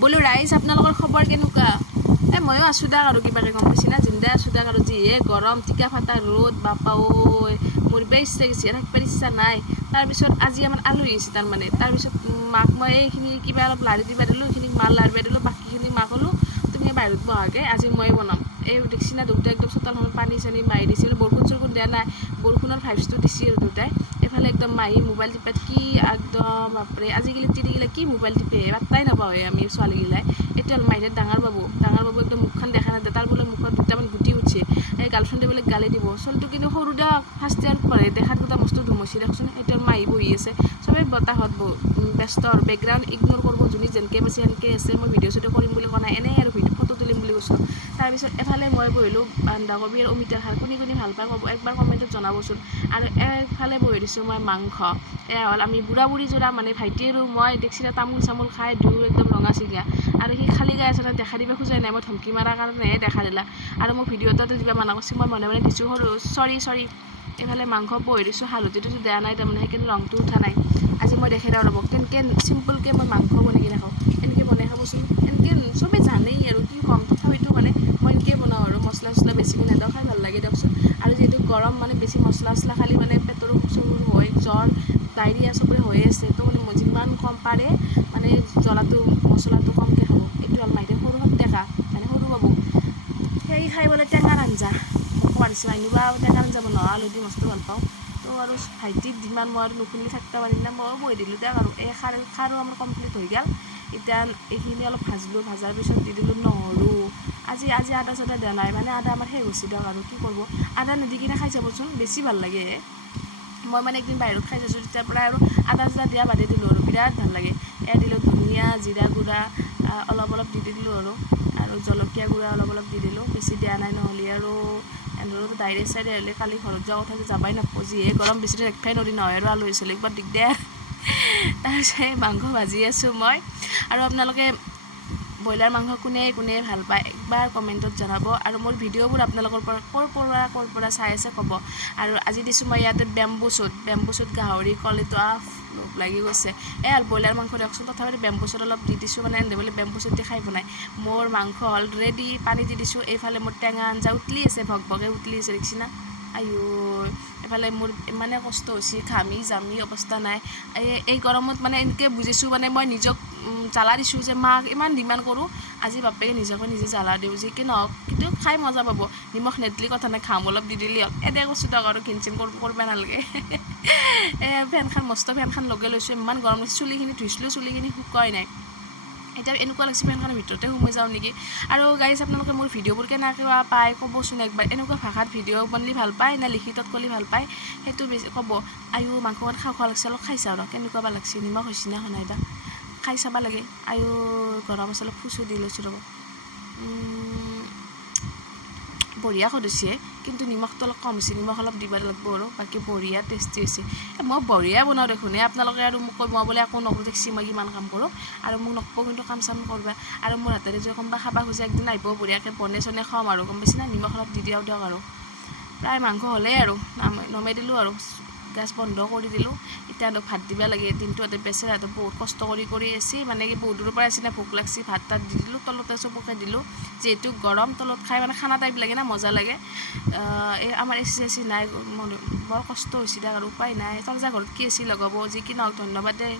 বোলো ৰাইজ আপোনালোকৰ খবৰ কেনেকুৱা ময়ো আছোঁ দাক আৰু কিবাকৈ গম পাইছি না জিন্দা আছোঁ দাক আৰু যিহে গৰম টিকা ফাটা ৰ'দ বাপা ঐ মৰিব ইচ্ছা গৈছে থাকিবৰ ইচ্ছা নাই তাৰপিছত আজি আমাৰ আলহী আহিছে তাৰমানে তাৰপিছত মাক মই এইখিনি কিবা অলপ লাৰি দিবা দিলোঁ এইখিনিক মাল লাৰিব দিলোঁ বাকীখিনি মাক ক'লোঁ তুমি বাহিৰত বহাকৈ আজি মই বনাম এই দেখছি না দেউতাই একদম চোতালখনত পানী চানী মাৰি দিছিল বৰষুণ চৰষুণ দিয়া নাই বৰষুণৰ ভাইবছটো দিছে আৰু দেউতাই এফালে একদম মাহী মোবাইল টিপাত কি একদম বাপৰে আজিকালি তিৰিগিলা কি মোবাইল টিপে পাত্তাই নাপাওঁ আমি ছোৱালীগিলাই এতিয়া মাইৰে ডাঙৰ বাবু একদম মুখখন দেখা নাযায় তাৰ বোলে মুখত দুটামান গুটি উঠছে এই গাৰ্লফ্ৰেণ্ডে বোলে গালি দিব চলটো কিন্তু সৰু দিয়ক ফাৰ্ষ্ট ইয়াৰ পঢ়ে দেখাত গোটা মস্ত ধুমচি দেখোন এতিয়া মাহী বহি আছে চবেই বতাহত ব্যস্ত আৰু বেকগ্ৰাউণ্ড ইগন'ৰ কৰিব যোনে যেনেকৈ পাইছে সেনেকৈ আছে মই ভিডিঅ' চিডিঅ' কৰিম বুলি কোৱা নাই এনেই আৰু ফটো তুলিম বুলি কৈছোঁ তাৰপিছত এফালে মই বহিলোঁ বন্ধাকবি আৰু অমিতাৰ খাৰ কোনে ভাল পায় ক'ব একবাৰ কমেণ্টত জনাবচোন আৰু এফালে বহি দিছোঁ মই মাংস এয়া হ'ল আমি বুঢ়া বুঢ়ী যোৰা মানে ভাইটি আৰু মই দেখছিলা তামোল চামোল খাই দুয়ো একদম ৰঙা চিগা আৰু সি খালী গাই আছে দেখা দিব খোজাই নাই মই ধমকি মাৰাৰ কাৰণেহে দেখা দিলা আৰু মোক ভিডিঅ' এটাতে দিবা মানা কৰিছে মই মনে মনে দিছোঁ সৰু চৰি এইফালে মাংস বহি দিছোঁ হালধিটো দিয়া নাই তাৰমানে সেইকাৰণে ৰংটো উঠা নাই আজি মই দেখাই দিওঁ ৰ'ব কেনেকৈ চিম্পলকৈ মই মাংস বনাই কিনে খাওঁ এনেকৈ বনাই খাবচোন এনেকৈ চবেই জানেই আৰু কি ক'ম তথাপিতো মানে মই এনেকৈ বনাওঁ আৰু মছলা চছলা বেছিকৈ নেদাওঁ খাই ভাল লাগে দিয়কচোন আৰু যিহেতু গৰম মানে বেছি মছলা চছলা খালি মানে পেটৰো চৰু হয় জ্বৰ ডায়েৰিয়া চবৰে হৈয়ে আছে তো মানে যিমান কম পাৰে মানে জ্বলাটো মছলাটো কমকৈ খাব এইটো হ'ল মাইতে সৰু ডেকা মানে সৰু বাবু সেই খাই বোলে টেঙাৰ আঞ্জা পাৰিছোঁ আনিবা টেঙাৰ আঞ্জা বনোৱা আলহী মস্ত ভাল পাওঁ তো আৰু ভাইটিক যিমান মই আৰু নুশুনি থাকিব পাৰিম না ময়ো বহি দিলোঁ দিয়ক আৰু এই খাৰো আমাৰ কমপ্লিট হৈ গ'ল এতিয়া এইখিনি অলপ ভাজিলোঁ ভাজাৰ পিছত দি দিলোঁ নহৰু আজি আদা চাদা দিয়া নাই মানে আদা আমাৰ শেষ হৈছে দিয়ক আৰু কি কৰিব আদা নিদি কিনে খাই চাবচোন বেছি ভাল লাগে মই মানে একদিন বাহিৰত খাই যাইছোঁ তেতিয়াৰ পৰা আৰু আদা চাদা দিয়া বাদে দিলোঁ আৰু বিৰাট ভাল লাগে এয়া দিলোঁ ধনিয়া জিৰা গুড়া অলপ দি দিলোঁ আৰু জলকীয়া গুড়া অলপ দি দিলোঁ বেছি দিয়া নাই নহ'লে আৰু এন্দুৰতো ডাইৰেক্ট চাইডে হ'লে কালি ঘৰত যোৱা কথা যে যাবাই নাপাব যিহে গৰম বেছি ৰাখিবই নোৱাৰি নহয় আৰু আলহী চলি একবাৰ দিগদাৰ তাৰপিছত মাংস ভাজি আছোঁ মই আৰু আপোনালোকে ব্ৰইলাৰ মাংস কোনে ভাল পায় একবাৰ কমেণ্টত জনাব আৰু মোৰ ভিডিঅ'বোৰ আপোনালোকৰ পৰা ক'ৰ পৰা চাই আছে ক'ব আৰু আজি দিছোঁ মই ইয়াতে বেম্বু চুট গাহৰি কলিটো লোভ লাগি গৈছে আৰু ব্ৰইলাৰ মাংস দিয়কচোন তথাপিতো বেম্বু চুট অলপ দি দিছোঁ মানে এনে বোলে বেম্বু চুট দি খাই বনাই মোৰ মাংস হ'ল ৰেডি পানী দি দিছোঁ এইফালে মোৰ টেঙা আঞ্জা উতলি আছে ভকে উতলি আছে দেখিছি না আইও এফালে মোৰ ইমানে কষ্ট হৈছে ঘামি জামি অৱস্থা নাই এই গৰমত মানে এনেকৈ বুজিছোঁ মানে মই নিজক জ্বালা দিছোঁ যে মাক ইমান ডিমাণ্ড কৰোঁ আজি বাপেকে নিজকে নিজে জ্বালা দিওঁ যি কি নহওক কিন্তু খাই মজা পাব নিমখ নেদলি কথা নাই ঘাম অলপ দি দিলি হ'ল এনেকৈ কৈছোঁ দিয়ক আৰু ঘিনচিন কৰিব নালাগে ফেনখন লগাই লৈছোঁ ইমান গৰম লাগিছে চুলিখিনি ধুইছিলোঁ চুলিখিনি শুকাই নাই এতিয়া এনেকুৱা লাগিছে ফেনখনৰ ভিতৰতে সোমাই যাওঁ নেকি আৰু গাইজ আপোনালোকে মোৰ ভিডিঅ'বোৰ কেনেকৈ পায় ক'বচোন একবাৰ এনেকুৱা ভাষাত ভিডিঅ' বনালি ভাল পায় নে লিখিতত ক'লি ভাল পায় সেইটো বেছি ক'ব আয়ো মাংসখন খাওঁ লাগিছে অলপ খাই চাওঁ আৰু কেনেকুৱা বা লাগছে নিমখ হৈছে না নাই বা খাই চাব লাগে আয়ো গৰম মছলা ফুচু দি লৈছোঁ ৰ'ব বঢ়িয়া সদস্যে কিন্তু নিমখটো অলপ কম হৈছে নিমখ অলপ দিব লাগিব আৰু বাকী বঢ়িয়া টেষ্টি হৈছে মই বঢ়িয়া বনাওঁ দেখোন আপোনালোকে আৰু মোক মই বোলে একো নকৰোঁ দেখছি মই কিমান কাম কৰোঁ আৰু মোক নকব কিন্তু কাম চাম কৰিবা আৰু মোৰ হাতেৰে যদি কোনোবা খাব খোজে একদিন আহিব বঢ়িয়াকৈ বনাই চনাই খাম আৰু গম পাইছি না নিমখ অলপ দি দিয়ক আৰু প্ৰায় মাংস হ'লেই আৰু নমাই দিলোঁ আৰু গেছ বন্ধ কৰি দিলোঁ এতিয়া ভাত দিব লাগে দিনটো ইয়াতে বেচেৰাহঁতে বহুত কষ্ট কৰি আছে মানে কি বহুত দূৰৰ পৰা আছে না ভোক লাগছি ভাত তাত দি দিলোঁ তলতে চবকে দিলোঁ যিহেতু গৰম তলত খাই মানে খানা টাইপ লাগে না মজা লাগে এই আমাৰ এচি চেচি নাই বৰ কষ্ট হৈছে দিয়ক আৰু উপায় নাই তলজা ঘৰত কি এচি লগাব যি কি নহওক ধন্যবাদ দেই।